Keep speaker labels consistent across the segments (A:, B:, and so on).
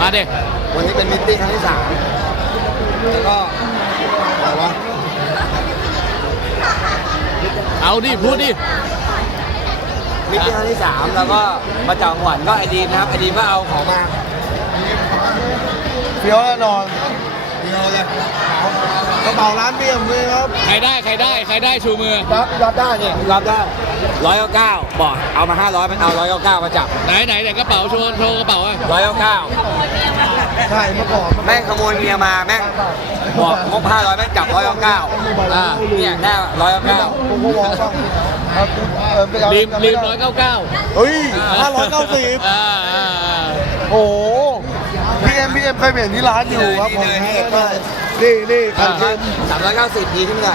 A: มาเด็ก
B: วันนี้เป็นมิตติ้งครั้งที่ 3แล้วก็อะไรวะ
A: เอาดิพูดดิ
B: มิตติ้งครั้งที่ 3แล้วก็มาจับขวัญก็ไอดีมนะครับไอดีมก็เอาของมาเฟี้ยวแน่นอนเฟี้ยวเลยกระเป๋าร้านเบี้ยมเลยครับ
A: ใครได้ชูมือ
B: รับได้เนี่ยรับได้199บอกเอามา500มันเอา199มาจับ
A: ไหนกระเป๋าโชว์กระเป๋าอ่ะ
B: 199ใช่เมื่อก่อนแม่งขโมยเมียมาแม่งบอกงบ500แม่งจับ199เนี่ยแน่199ผมก็บอกว่า
A: ริม199
B: เฮ้ย590โอ้โหพี่เอ็มเคยเห็นที่ร้านอยู่ครับผมนี่คันเทน390ดีขึ้นหน่อย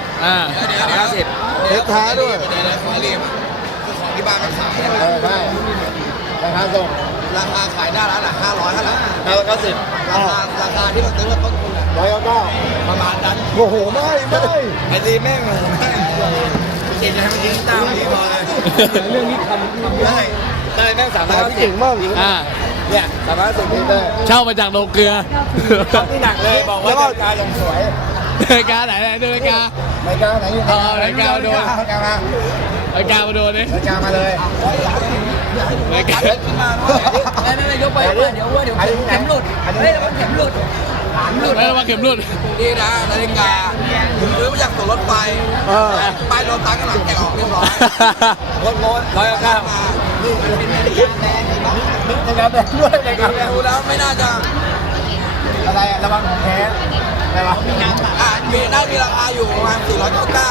B: 390เทปท้าด้วยของรีมคือของที่บ้านมันขายใช่ราคาส่งราคาขายหน้าร้าน500เท่าไหร่590ราคาที่เราซื้อมาต้นทุน199ประมาณนั้นโอ้โหไม่ไอ้ดีแม่งเก่งจะทำทิ้งตามพี่บอลเลยเรื่องนี้ทำได้แม่ง390เก่งมากเนี่ย390นี่เลย
A: เช่ามาจากโรงเกลือ
B: ที่หนักเลยบอกว่านาฬิกายังสวย
A: นาฬิกาไหนนาฬิกา
B: ไหน
A: นาฬิกามาดูนาฬิกามาดูนี่
B: นาฬิกามาเลย
A: นาฬิกา
C: นั่นยกไปเดี๋ยวเข็มหลุดเข็มหลุด
A: ไม่ต้องมาเข็มรุ่น
B: นี่นะนาฬิกาผมซื้อมาจากตัวรถไฟป้ายรถตั้งข้างหลังแกะออกเรียบร้อยงด199นี่ในการแบงด้วยในการแบงดูแล้วไม่น่าจะอะไรระวังแพ้อะไรวะมีน้ำมีราคาอยู่ประมาณ499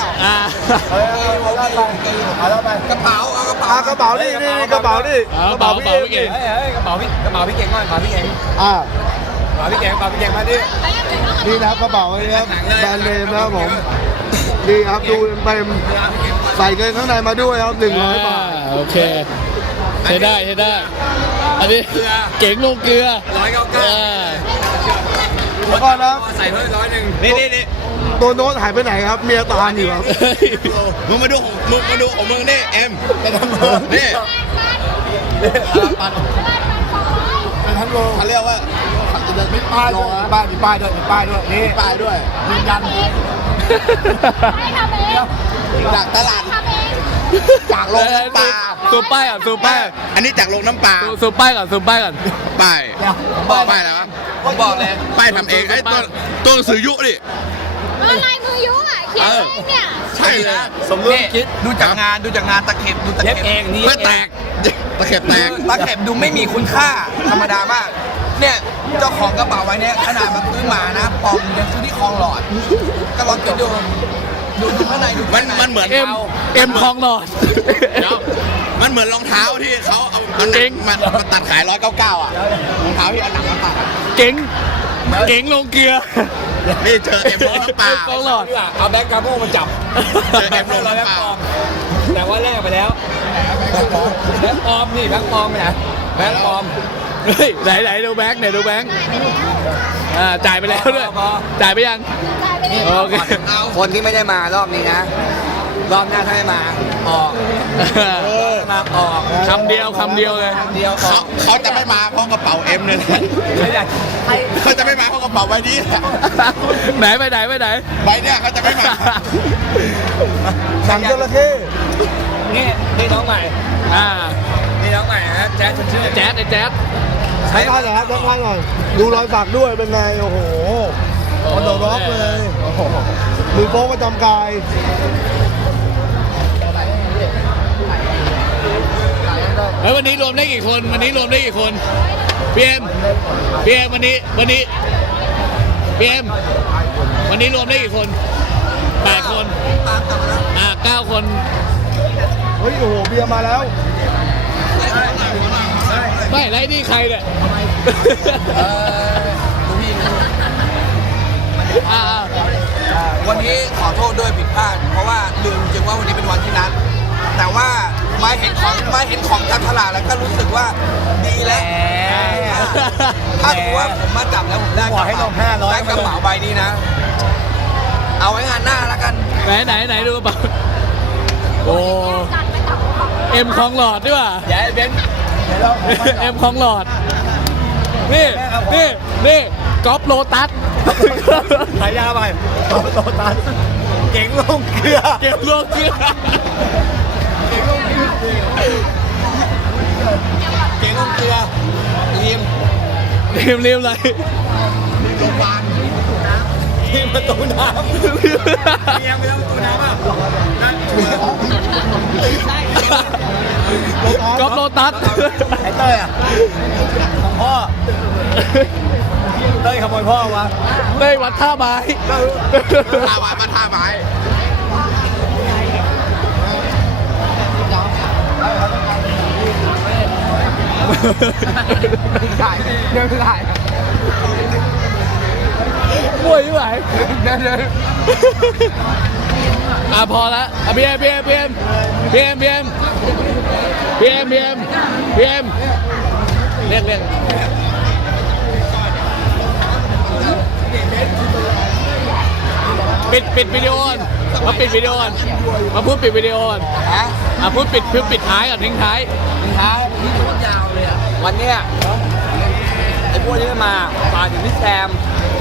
B: เอาไปกระเป๋านี่กระเป๋านี่
A: กระเป๋าพี่เก่ง
B: กระเป๋าพี่เก่งก่อนกระเป๋าพี่เก่งพี่เก่งมาดินี่นะครับกระเป๋านี้ครับแบรนด์เนมนะครับผมนี่ครับดูเต็มใส่เงินข้างในมาด้วยครับ100 บาท
A: โอเคใช้ได้อันนี้เก่งลงเกลือ
B: แล้วก็นะ
C: ใส่เพิ่ม100นี่
B: ตัวโน้ตหายไปไหนครับเมียตามอยู่ครับ
C: มึงมาดูของมึงนี่เอ็มนี่
B: เป็นทันโลเขาเรียกว่ามีป้ายด้วยนี่ป้ายด้วยยืนยันจากตลาดจากโรงน้ำปลา
A: ซูป้าย
C: อันนี้จากโรงน้ำปลา
A: ซูป้ายก่อนป้าย
C: อะไรวะผมบอกเลยป้ายทำเองไอ้ต้นสื่อยุดิ
D: ลายมือยุอ่ะเขียนเองเนี่ย
C: ใช่เลย
B: สมรู้คิด
C: ดูจากงานตะเข็บดูตะเข็บ
B: เองนี่
C: เพื่อแตกตะเข็บดูไม่มีคุณค่าธรรมดามากเนี่ยเจ้าของกระเป๋าไว้เนี่ยขนาดมันซื้อมานะปอมยังซื้อที่คลองหลอดก็ลองคิดดูข้างในดู
A: มันเหมือนเอ็มคลองหลอด
C: มันเหมือนรองเท้าที่เขาเอามันตัดขาย199รองเท้าที่อันหนังมาตัด
A: เก่งลงเกลือ
C: นี่เจอเอ็มลงน้ำปลา
A: คลองหลอด
B: เอาแบ็คกาโม่มาจับ
C: เจอเอ็มลงน้ำปลา
B: แต่ว่าแลกไปแล้วแบ็คปลอมนี่แบ็คปลอมไปไหนแบ็คปลอม
A: เฮ้ยไหนดูแบงค์จ่ายไปแล้วด้วยจ่ายไปยังโอเค
B: คนที่ไม่ได้มารอบนี้นะรอบหน้าถ้าไม่มาออก
A: คำเดียวเลย
C: เขาจะไม่มาเพราะกระเป๋าเอ็มเลยเขาจะไม่มาเพราะกระเป๋าใบนี้
A: ไหนไปไหน
C: ใบเนี้ยเขาจะไม่มา
B: หนังจระเข้นี่น้องใหม่นี่น้องใหม่ฮะแจ๊สชื่อ
A: แจ๊ส
B: ใช้ท่าหน่อยครับท่าหน่อยดูรอยสักด้วยเป็นไงโอ้โหคอนโดร็อกเลยมือโป๊ประจำกาย
A: แล้ววันนี้รวมได้กี่คนพี่เอ็มวันนี้พี่เอ็มวันนี้รวมได้กี่คน8 คน9 คน
B: เฮ้ยโอ้โหเบียร์มาแล้ว
A: ไม่ไรนี่ใครเนี่ย
C: วันนี้ขอโทษด้วยผิดพลาดเพราะว่าลืมจริงว่าวันนี้เป็นวันที่นัดแต่ว่ามาเห็นของจับฉลากแล้วก็รู้สึกว่าดีแล้วถ้าถือว่าผมมาจับแล้วผมได้กระเป๋าใบนี้นะเอาไว้งานหน้าแล้วกัน
A: ไหนดูกระเป๋าโอ้เอ็มคลองหลอดด้วยว่ะ
B: อย่าให้เบน
A: เอ็มคลองหลอดนี่ก๊อฟโลตัส
B: ขายยาไปโตตันเจ๋งลงเกลือ
A: เก็บโลเกลือ
C: เก่งลงเกลือทีม
A: รีบเลย
C: โรงพยาบาลทีมประตูน้ำยังไม่ต้องประตูน้ำอ่ะนั่น
A: ก๊อฟโลตัส
B: ไอ้เต้ยอ่ะของพ่อเต้ยขโมยพ่อมา
A: ได้วัดท่าไม้
C: ท่าไม้มาท่าไม้
B: เดินถ่าย
A: มวยที่ไหนพอละพี่เอ็มเรียกปิดวิดีโอก่อนมาปิดวิดีโอก่อนมาพูดปิดวิดีโอก่อน
C: ฮะ
A: พูดปิดท้ายก่อนทิ้งท้าย
C: นี่โคตรยาวเลยอ่ะวันเนี้ยไอ้พวกนี้มาฝากถึงพี่แซม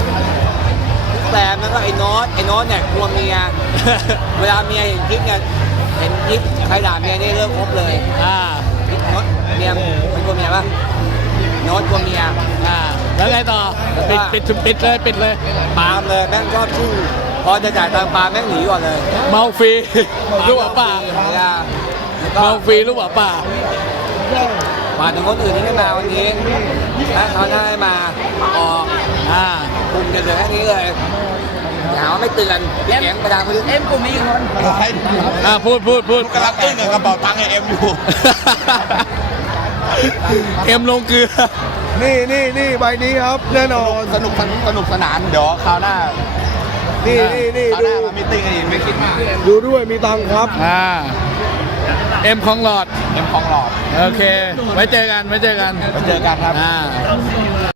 C: แล้วก็ไอ้โน้ตเนี่ยกลัวเมีย เวลาเมียเห็นคลิปเนี่ยเห็นคลิปใครด่าเมียนี่เลิกคบเลย โน้ตเมียมันกลัวเมียปะโน้ตกลัวเมีย
A: แล้วไงต่อปิดเลย
C: ปาล์มเลยแม่งชอบชื่อพอจะจ่ายตังค์ปาล์มแม่งหนีก่อนเลย
A: เมาฟรีลูกหมาป่า
C: แล้วก็
A: เมาฟรีลูกหมาป่า
C: ฝากถึงคนอื่นที่ไม่มาวันนี้ถ้าเขาได้มาออก กลุ่มจะเหลือแค่นี้เลยอย่าหาว่าไม่เตือนแก๊งประดาพื้นกลุ่มนี้อีกคน
A: พูด
C: กำลังอึ้งกับกระเป๋าตังค์ไอเอ็มอยู่
A: เอ็มลงเกลือ
B: นี่ใบนี้ครับแน่นอน
C: สนุกสนานเดี๋ยวคราวหน้า
B: นี่
C: คราวหน้ามามีติ้งกันอีกไม่คิดมาก
B: ดูด้วยมีตังค์ครับ
A: เอ็มของหลอด
C: เอ็มคลองหลอด
A: โอเค ไว้เจอกัน
C: ไปเจอกันครับ
A: อ่า